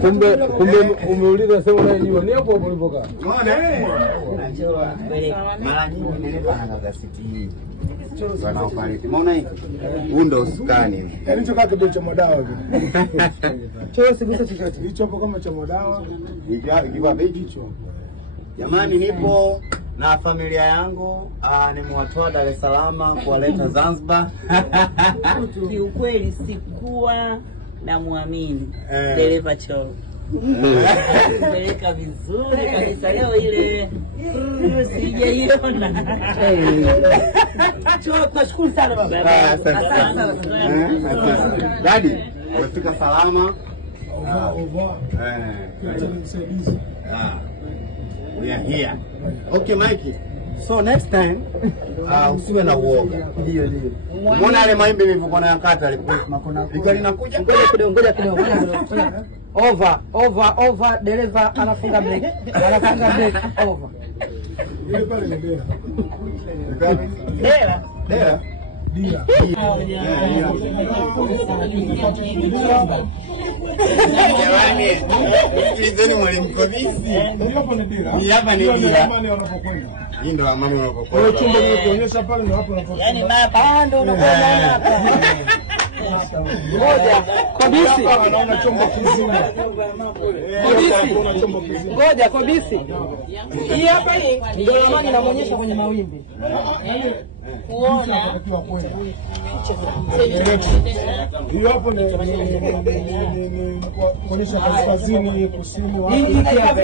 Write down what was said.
Kumbe umeuliza sema unajua ni hapo hapo ulipokaa. Unajua mara nyingi nilipanga gazeti hii. Wanaofariki. Umeona hii? Undo uskani. Yaani hicho kaka kidogo cha madawa hivi. Choo sigusa chochote. Hicho hapo kama cha madawa. Ikiwa beji hicho. Jamani nipo na familia yangu, nimewatoa Dar es Salaam kuwaleta Zanzibar. Kiukweli sikuwa na muamini dereva Cholo. Peleka vizuri kabisa leo ile sijaiona. Cholo tunashukuru sana baba. Asante. Daddy, umefika salama? We are here. Okay, Mikey. So next time, usiwe na uoga. Ndio. Umeona ile maimbi nilivyokuwa na yakata alikuwa gari linakuja. Ngoja kidogo. Over, dereva anafunga breki. Over. Ile pale ni bea. Dera. Jamani, msikilizeni mwalimu Kobisi. Hapa ni bia. Hii ndo amani wanapokuwa. Kwa chumba nilionyesha pale ndo hapo unapokuwa. Yaani mapando unaona hapa. Ngoja, Kobisi. Anaona chombo kizima. Ngoja, Kobisi. Hii hapa hii ndio ramani inaonyesha kwenye mawimbi. Kuona Hiyo hapo ni kuonyesha kaskazini, kusini, Hii hapa